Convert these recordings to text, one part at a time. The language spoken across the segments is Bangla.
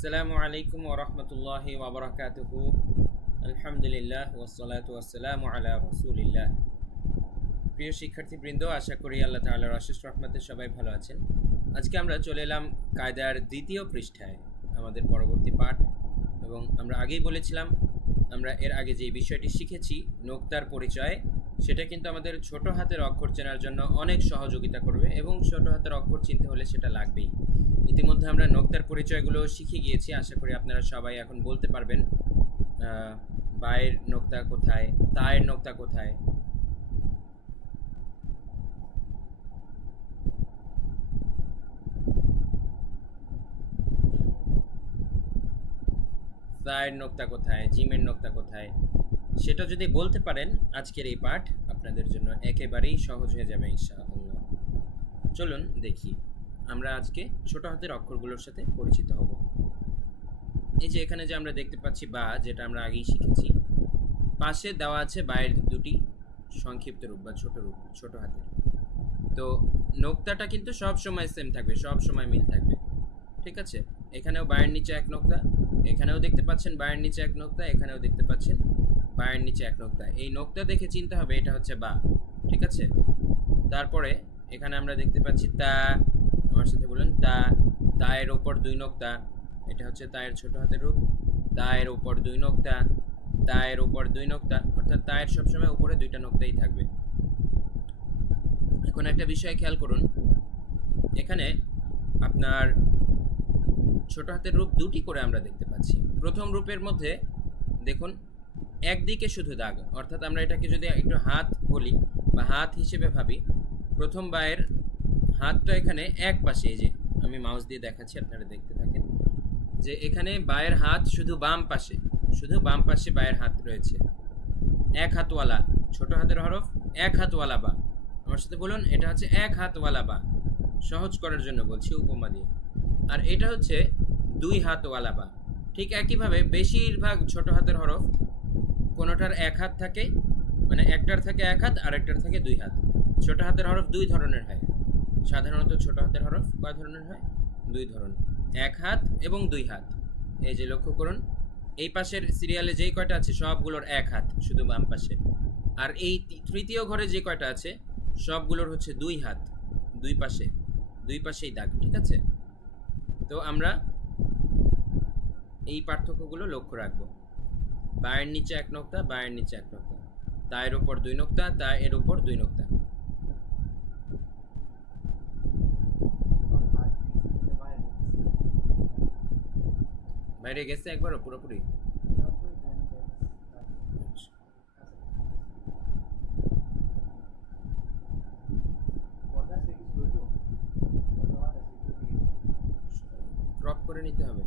আসসালামু আলাইকুম ওয়া রাহমাতুল্লাহি ওয়া বারাকাতুহু। আলহামদুলিল্লাহ ওয়াসসালাতু ওয়াসসালামু আলা রাসূলিল্লাহ। প্রিয় শিক্ষার্থীবৃন্দ, আশা করি আল্লাহ তাআলার অশেষ রহমতে সবাই ভালো আছেন। আজকে আমরা চলে এলাম কায়দার দ্বিতীয় পৃষ্ঠায়, আমাদের পরবর্তী পাঠ। এবং আমরা আগেই বলেছিলাম, আমরা এর আগে যে বিষয়টি শিখেছি নোক্তার পরিচয়, সেটা কিন্তু আমাদের ছোট হাতের অক্ষর চেনার জন্য অনেক সহযোগিতা করবে, এবং ছোট হাতের অক্ষর চিনতে হলে সেটা লাগবেই। ইতিমধ্যে আমরা নোক্তার পরিচয়গুলো শিখে গিয়েছি। আশা করি আপনারা সবাই এখন বলতে পারবেন বায়ের নোক্তা কোথায়, তায়ের নোক্তা কোথায়। তায়ের নোক্তা কোথায়, জিমের নোক্তা কোথায়, সেটা যদি বলতে পারেন আজকের এই পাঠ আপনাদের জন্য একেবারেই সহজ হয়ে যাবে ইনশাআল্লাহ। চলুন দেখি, আমরা আজকে ছোট হাতের অক্ষরগুলোর সাথে পরিচিত হব। এই যে এখানে যে আমরা দেখতে পাচ্ছি বা, যেটা আমরা আগেই শিখেছি, পাশে দেওয়া আছে বায়ের দুটি সংক্ষিপ্ত রূপ বা ছোট রূপ ছোট হাতের। তো নোক্তাটা কিন্তু সব সময় সেম থাকবে, সব সময় মিল থাকবে, ঠিক আছে। এখানেও বায়ের নিচে এক নোক্তা, এখানেও দেখতে পাচ্ছেন বায়ের নিচে এক নোক্তা, এখানেও দেখতে পাচ্ছেন বায়ের নিচে এক নোক্তা। এই নোক্তা দেখে চিনতে হবে এটা হচ্ছে বা, ঠিক আছে। তারপরে এখানে আমরা দেখতে পাচ্ছি তা, আমার সাথে বলুন তা। তায়ের ওপর দুই নোক্তা, এটা হচ্ছে তায়ের ছোট হাতের রূপ। তায়ের ওপর দুই নোক্তা, তায়ের ওপর দুই নোক্তা, অর্থাৎ তায়ের সবসময় উপরে দুইটা নোক্তাই থাকবে। এখন একটা বিষয় খেয়াল করুন, এখানে আপনার ছোট হাতের রূপ দুটি করে আমরা দেখতে পাচ্ছি। প্রথম রূপের মধ্যে দেখুন একদিকে শুধু দাগ, অর্থাৎ আমরা এটাকে যদি একটু হাত বলি বা হাত হিসেবে ভাবি, প্রথম বায়ের হাতটা এখানে এক পাশে, এই যে আমি মাউস দিয়ে দেখাচ্ছি, আপনারা দেখতে থাকেন যে এখানে বায়ের হাত শুধু বাম পাশে, শুধু বাম পাশে বায়ের হাত রয়েছে। এক হাতওয়ালা ছোট হাতের হরফ, এক হাতওয়ালা বা। আমার সাথে বলুন, এটা হচ্ছে এক হাতওয়ালা বা, সহজ করার জন্য বলছি উপমা দিয়ে। আর এটা হচ্ছে দুই হাতওয়ালা বা। ঠিক একইভাবে বেশিরভাগ ছোট হাতের হরফ কোনোটার এক হাত থাকে, মানে একটার থাকে এক হাত আর একটার থাকে দুই হাত। ছোট হাতের হরফ দুই ধরনের হয় সাধারণত। ছোট হাতের হরফ কয় ধরনের হয়? দুই ধরনের, এক হাত এবং দুই হাত। এই যে লক্ষ্য করুন, এই পাশের সিরিয়ালে যেই কয়টা আছে সবগুলোর এক হাত শুধু বাম পাশে, আর এই তৃতীয় ঘরে যে কয়টা আছে সবগুলোর হচ্ছে দুই হাত, দুই পাশে, দুই পাশেই দাগ, ঠিক আছে। তো আমরা এই পার্থক্যগুলো লক্ষ্য রাখবো। বায়ের নিচে এক নোক্তা, বায়ের নিচে এক নোক্তা, তায়ের উপর দুই নোক্তা, তায়ের উপর দুই নোক্তা। বাইরে গেছে একবারও পুরোপুরি? ক্রপ করে নিতে হবে।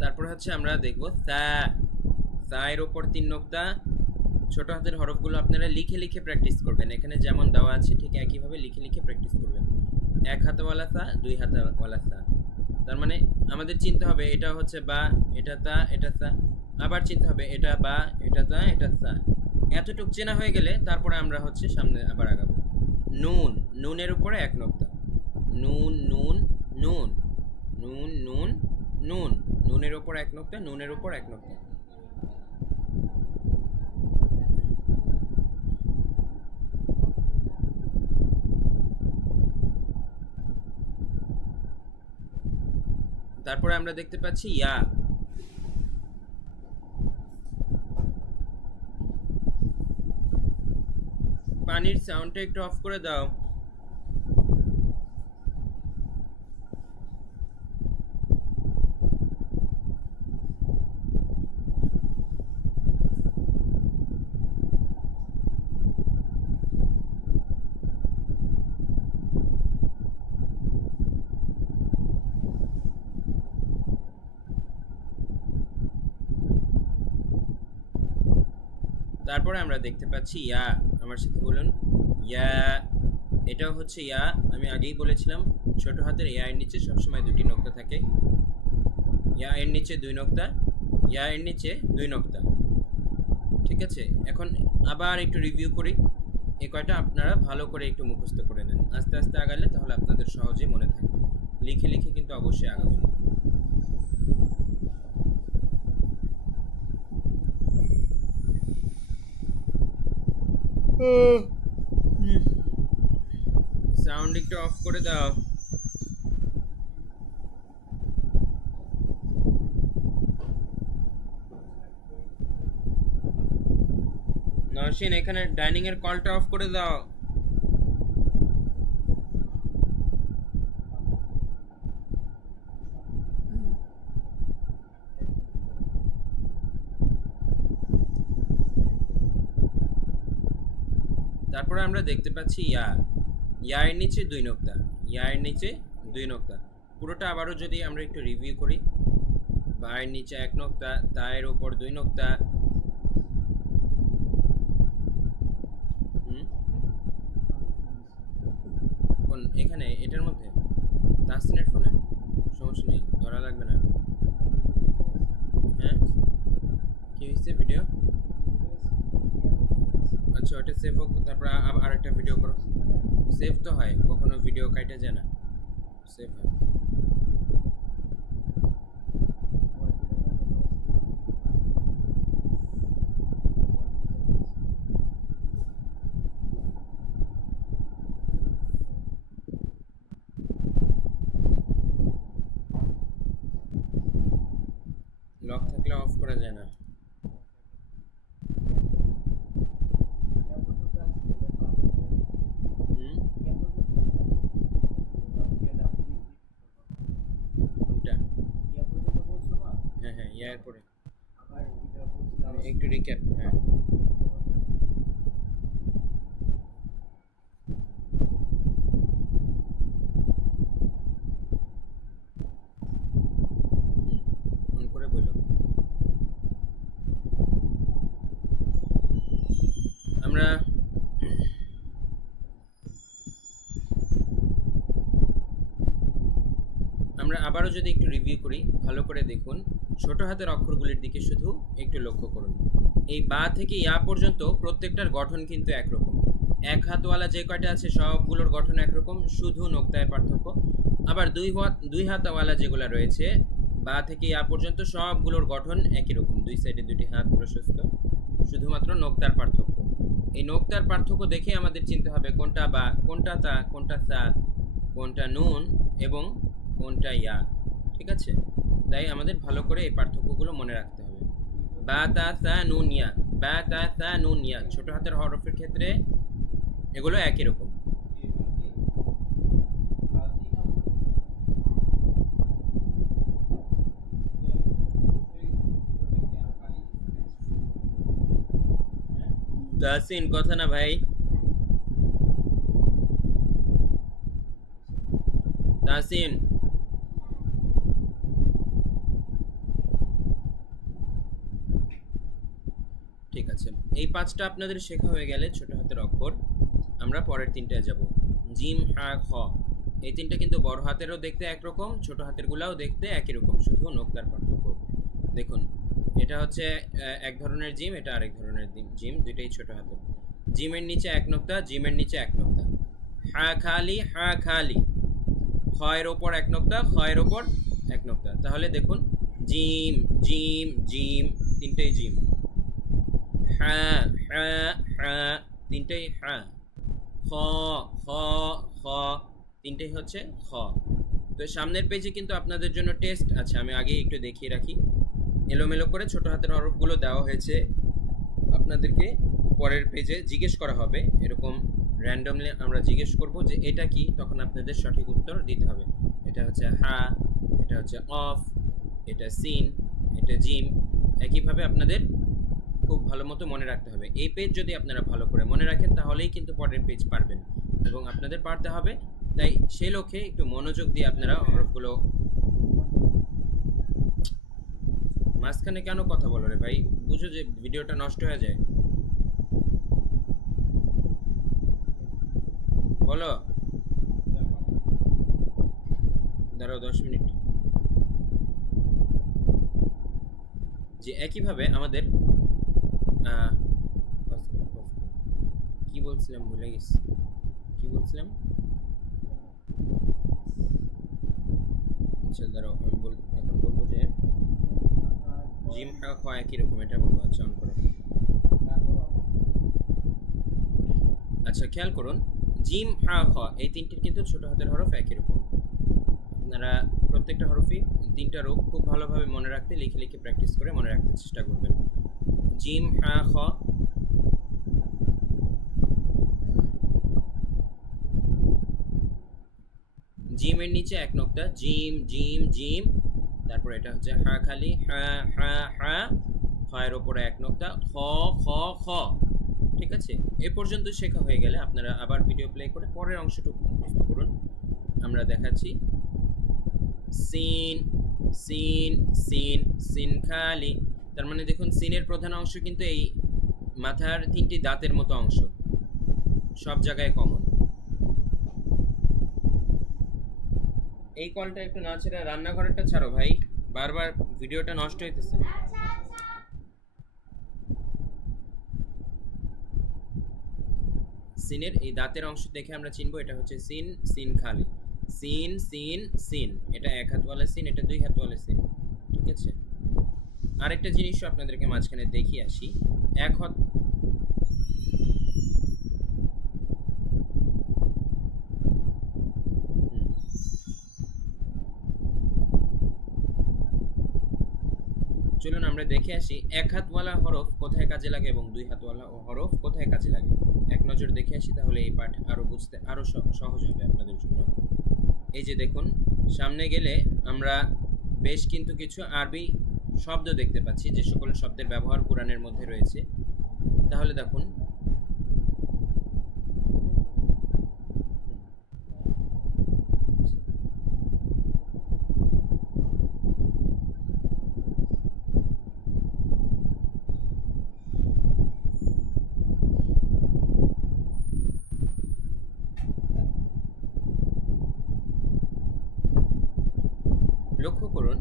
তারপর হচ্ছে আমরা দেখব তা। তায়ের ওপর তিন নোক্তা। ছোট হাতের হরফগুলো আপনারা লিখে লিখে প্র্যাকটিস করবেন, এখানে যেমন দেওয়া আছে ঠিক একইভাবে লিখে লিখে প্র্যাকটিস করবেন। এক হাতওয়ালা সা, দুই হাতওয়ালা সা। তার মানে আমাদের চিনতে হবে এটা হচ্ছে বা, এটা তা, এটা সা। আবার চিনতে হবে এটা বা, এটা তা, এটা সা। এতটুক চেনা হয়ে গেলে তারপরে আমরা হচ্ছে সামনে আবার আগাবো। নুন, নুনের উপরে এক নোক্তা। নুন নুন নুন, নুন নুন নুন, নুনের উপর এক নোক্তা, নুনের উপর এক নোক্তা। তারপরে আমরা দেখতে পাচ্ছি ইয়া। পানির সাউন্ডটা একটু অফ করে দাও। তারপরে আমরা দেখতে পাচ্ছি ইয়া, আমার সাথে বলুন ইয়া। এটাও হচ্ছে ইয়া, আমি আগেই বলেছিলাম ছোট হাতের ইয়া এর নিচে সবসময় দুটি নোক্তা থাকে। ইয়া এর নিচে দুই নোক্তা, ইয়া এর নিচে দুই নোক্তা, ঠিক আছে, এখন আবার একটু রিভিউ করি। এই কয়টা আপনারা ভালো করে একটু মুখস্থ করে নেন, আস্তে আস্তে আগালে তাহলে আপনাদের সহজেই মনে থাকবে। লিখে লিখে কিন্তু অবশ্যই আগাবেন। সাউন্ড একটু অফ করে দাও। নরসিন, এখানে ডাইনিং এর কলটা অফ করে দাও। তারপরে আমরা দেখতে পাচ্ছি ইয়া, এর নিচে 2 নোক্তা, এর নিচে 2 নোক্তা। পুরোটা আবারও যদি আমরা একটু রিভিউ করি, বা এর নিচে 1 নোক্তা, তার উপর 2 নোক্তা। কোন এখানে এটার মধ্যে তাসনির ফোনে সমস্যা নেই, ধরা লাগবে না। হ্যাঁ, কি হয়েছে ভিডিও? আচ্ছা, ওটা সেভ হোক, তারপর আরেকটা ভিডিও করো। সেভ তো হয়, কখনো ভিডিও কাটা যায় না, সেভ হয়। লক থাকলে অফ করা যায় না। হ্যাঁ হ্যাঁ, ইয়ার পরে একটু রিক্যাপ। হ্যাঁ, ফোন করে বলো। আমরা আবারও যদি একটু রিভিউ করি, ভালো করে দেখুন, ছোট হাতের অক্ষরগুলির দিকে শুধু একটু লক্ষ্য করুন। এই বা থেকে ইয়া পর্যন্ত প্রত্যেকটার গঠন কিন্তু একরকম। এক হাতওয়ালা যে কয়টা আছে সবগুলোর গঠন একরকম, শুধু নোক্তায় পার্থক্য। আবার দুই হাতওয়ালা যেগুলো রয়েছে বা থেকে ইয়া পর্যন্ত সবগুলোর গঠন একই রকম, দুই সাইডে দুটি হাত প্রশস্ত, শুধুমাত্র নোক্তার পার্থক্য। এই নোক্তার পার্থক্য দেখে আমাদের চিনতে হবে কোনটা বা, কোনটা তা, কোনটা সা, কোনটা নুন এবং কোনটা ইয়া। ঠিক আছে, তাই আমাদের ভালো করে এই পার্থক্যগুলো মনে রাখতে হবে। বা তা সা নুন ইয়া, বা তা সা নুন ইয়া, ছোট হাতের হরফের ক্ষেত্রে এগুলো একই রকম। তাসিন, কথা না ভাই, তাসিন। ঠিক আছে, এই 5টা আপনাদের শেখা হয়ে গেলে ছোট হাতের অক্ষর, আমরা পরের 3টায় যাব। জিম, হা, খ। এই 3টা কিন্তু বড় হাতেরও দেখতে একরকম, ছোট হাতের গুলাও দেখতে একই রকম, শুধু নোক্তার পার্থক্য। দেখুন, এটা হচ্ছে এক ধরনের জিম, এটা আরেক ধরনের জিম, দুইটাই ছোট হাতের। জিমের নিচে 1 নোক্তা, জিমের নিচে 1 নোক্তা। হা খালি, হা খালি, খয়ের ওপর 1 নোক্তা, খয়ের ওপর 1 নোক্তা। তাহলে দেখুন, জিম জিম জিম, 3টাই জিম। হা হা হা, 3টাই হা। খ খ খ, 3টাই হচ্ছে খ। তো সামনের পেজে কিন্তু আপনাদের জন্য টেস্ট আছে, আমি আগে একটু দেখিয়ে রাখি। এলোমেলো করে ছোট হাতের হরফগুলো দেওয়া হয়েছে, আপনাদেরকে পরের পেজে জিজ্ঞেস করা হবে, এরকম র্যান্ডমলি আমরা জিজ্ঞেস করব যে এটা কি, তখন আপনাদের সঠিক উত্তর দিতে হবে। এটা হচ্ছে হা, এটা হচ্ছে অফ, এটা সিন, এটা জিম। একইভাবে আপনাদের খুব ভালো মতো মনে রাখতে হবে। এই পেজ যদি আপনারা ভালো করে মনে রাখেন তাহলেই কিন্তু পরের পেজ পারবেন, এবং আপনাদের পারতে হবে। তাই সেই লক্ষ্যে একটু মনোযোগ দিয়ে আপনারা হরফগুলো। মাঝখানে কেন কথা বলো রে ভাই, বুঝো যে ভিডিওটা নষ্ট হয়ে যায়। বলো, দাঁড়াও 10 মিনিট। যে একইভাবে আমাদের কি বলছিলাম ভুলে গেছি, কি বলছিলাম? আচ্ছা দাঁড়াও, আমি এখন বলবো যে জিম হা খ একই রকম, এটা বলবো। আচ্ছা অন করো। আচ্ছা খেয়াল করুন, জিম হা খ এই তিনটির কিন্তু ছোট হাতের হরফ একই রকম। আপনারা প্রত্যেকটা হরফই তিনটা রূপ খুব ভালোভাবে মনে রাখতে লিখে লিখে প্র্যাকটিস করে মনে রাখতে চেষ্টা করবেন। জিম হা খ, জিমের নিচে এক নোক্তা, জিম জিম জিম, তারপর এটা হচ্ছে হা খালি, হা হা হা, খয়ের ওপরে এক নোক্তা, খ খ খ। ঠিক আছে, এ পর্যন্ত শেখা হয়ে গেলে আপনারা আবার ভিডিও প্লে করে পরের অংশটুকু মুখস্থ করুন। আমরা দেখাচ্ছি। সিন সিন সিন, সিন খালি। তার মানে দেখুন সিনের প্রধান অংশ কিন্তু এই মাথার তিনটি দাঁতের মতো অংশ, সব জায়গায় কমন। এই কলটা একটু না ছেড়ে রান্নাঘরেরটা ছাড়ো ভাই, বারবার ভিডিওটা নষ্ট হইতেছে। সিনের এই দাঁতের অংশ দেখে আমরা চিনবো এটা হচ্ছে সিন, সিন খালি, সিন সিন সিন। এটা এক হাতওয়ালা সিন, এটা দুই হাতওয়ালা সিন। ঠিক আছে, আরেকটা জিনিসও আপনাদেরকে মাঝখানে দেখিয়ে আসি। এক হাত, চলুন আমরা দেখে আসি এক হাতওয়ালা হরফ কোথায় কাজে লাগে এবং দুই হাতওয়ালা হরফ কোথায় কাজে লাগে। এক নজর দেখে আসি, তাহলে এই পাঠ আরো বুঝতে আরো সহজ হবে আপনাদের জন্য। এই যে দেখুন, সামনে গেলে আমরা বেশ কিন্তু কিছু আরবি শব্দ দেখতে পাচ্ছি, যে সকল শব্দের ব্যবহার কোরআনের মধ্যে রয়েছে। তাহলে দেখুন, লক্ষ্য করুন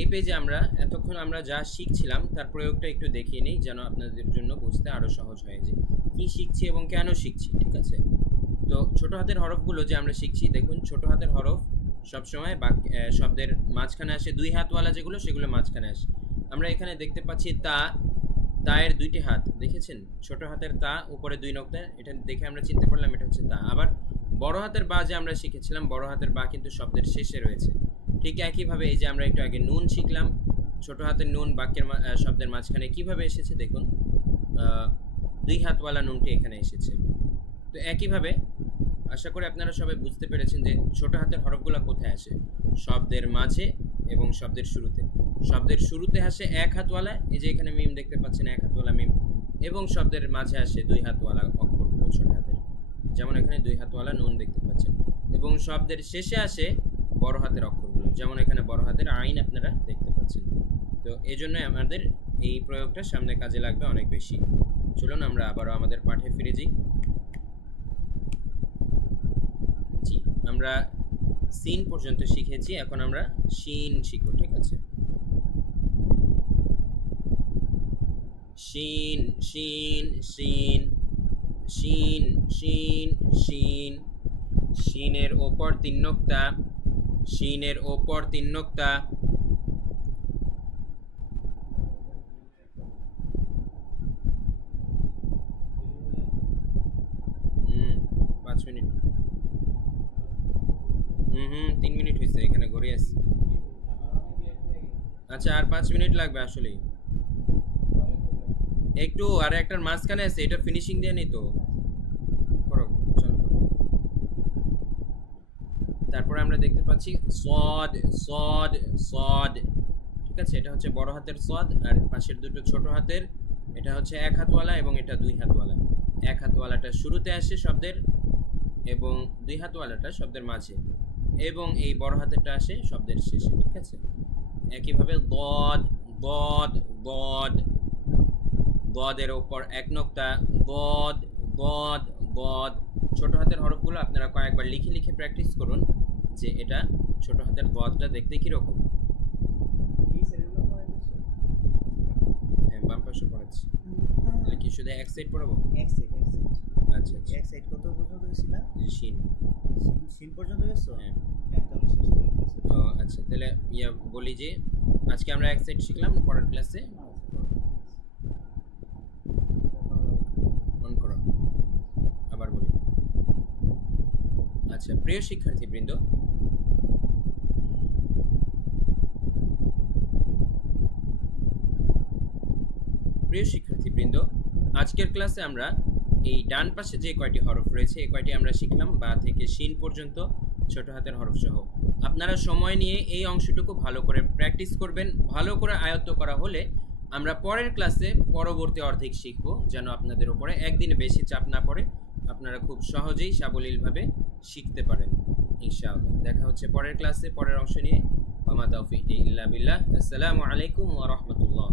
এই পেজে আমরা এতক্ষণ আমরা যা শিখছিলাম তার প্রয়োগটা একটু দেখিয়ে নিই, যেন আপনাদের জন্য বুঝতে আরো সহজ হয় যে কি শিখছি এবং কেন শিখছি। ঠিক আছে, তো ছোট হাতের হরফগুলো যে আমরা শিখছি, দেখুন ছোট হাতের হরফ সবসময় শব্দের মাঝখানে আসে, দুই হাতওয়ালা যেগুলো সেগুলো মাঝখানে আসে। আমরা এখানে দেখতে পাচ্ছি তা, তায়ের দুইটি হাত দেখেছেন, ছোট হাতের তা উপরে দুই নোক্তা, এটা দেখে আমরা চিনতে পারলাম এটা হচ্ছে তা। আবার বড় হাতের বা যে আমরা শিখেছিলাম, বড় হাতের বা কিন্তু শব্দের শেষে রয়েছে। ঠিক একইভাবে এই যে আমরা একটু আগে নুন শিখলাম, ছোট হাতের নুন বাক্যের শব্দের মাঝখানে কিভাবে এসেছে দেখুন, দুই হাতওয়ালা নুনটি এখানে এসেছে। তো একইভাবে আশা করি আপনারা সবাই বুঝতে পেরেছেন যে ছোট হাতের হরফগুলো কোথায় আসে, শব্দের মাঝে এবং শব্দের শুরুতে। শব্দের শুরুতে আসে এক হাতওয়ালা, এই যে এখানে মিম দেখতে পাচ্ছেন এক হাতওয়ালা মিম, এবং শব্দের মাঝে আসে দুই হাতওয়ালা অক্ষরগুলো ছোট হাতের, যেমন এখানে দুই হাতওয়ালা নুন দেখতে পাচ্ছেন, এবং শব্দের শেষে আসে বড় হাতের অক্ষরগুলো, যেমন এখানে বড় হাতের আইন আপনারা দেখতে পাচ্ছেন। তো এই জন্য আমাদের এই প্রয়োগটা সামনে কাজে লাগবে অনেক বেশি। চলুন আমরা আবারও আমাদের পাঠে ফিরে যাই। জি, আমরা সিন পর্যন্ত শিখেছি, এখন আমরা শিন শিখব। ঠিক আছে, শিন শিন শিন শিন শিন শিন, শিনের ওপর তিন নোক্তা, শিনের ওপর তিন নোক্তা। 5 মিনিট, 3 মিনিট হয়েছে, এখানে ঘুরে আসছি। আচ্ছা আর 5 মিনিট লাগবে আসলে, একটু আর একটার মাঝখানে আছে, এটা ফিনিশিং দিয়ে নেই তো করো, চলো করো। তারপরে আমরা দেখতে পাচ্ছি সদ সদ সদ। ঠিক আছে, এটা হচ্ছে বড় হাতের সদ, আর পাশের দুটো ছোট হাতের, এটা হচ্ছে এক হাতওয়ালা এবং এটা দুই হাতওয়ালা। এক হাতওয়ালাটা শুরুতে আসে শব্দের, এবং দুই হাতওয়ালাটা শব্দের মাঝে, এবং এই বড় হাতেরটা আসে শব্দের শেষে। ঠিক আছে, একইভাবে গদ গদ গদ, গদের ওপর এক নোক্তা, গদ গদ গদ। ছোট হাতের হরফগুলো আপনারা কয়েকবার লিখে লিখে প্র্যাকটিস করুন, যে এটা ছোট হাতের গদটা দেখতে কিরকম। হ্যাঁ বাম পাশে পড়াচ্ছি, তাহলে কি শুধু এক সাইড পড়াবো? এক সাইড আচ্ছা আচ্ছা এক সাইড কত পর্যন্ত গেছিলা? শিন। শিন পর্যন্ত গেছো? হ্যাঁ। হ্যাঁ, তাহলে শেষ করে ফেলছি। ও আচ্ছা, তাহলে বলি যে আজকে আমরা এক সাইড শিখলাম, পরের ক্লাসে অন করো, আবার বলি। আচ্ছা প্রিয় শিক্ষার্থীবৃন্দ, আজকের ক্লাসে আমরা এই ডান পাশে যে কয়টি হরফ রয়েছে এই কয়টি আমরা শিখলাম, বা থেকে শিন পর্যন্ত ছোট হাতের হরফ সহ। আপনারা সময় নিয়ে এই অংশটুকু ভালো করে প্র্যাকটিস করবেন। ভালো করে আয়ত্ত করা হলে আমরা পরের ক্লাসে পরবর্তী অর্ধেক শিখব, যেন আপনাদের উপরে একদিনে বেশি চাপ না পড়ে, আপনারা খুব সহজেই সাবলীলভাবে শিখতে পারেন ইনশাআল্লাহ। দেখা হচ্ছে পরের ক্লাসে পরের অংশ নিয়ে। ওয়া মা তাওফীকি ইল্লা বিল্লাহ। আসসালামু আলাইকুম ওয়া রাহমাতুল্লাহ।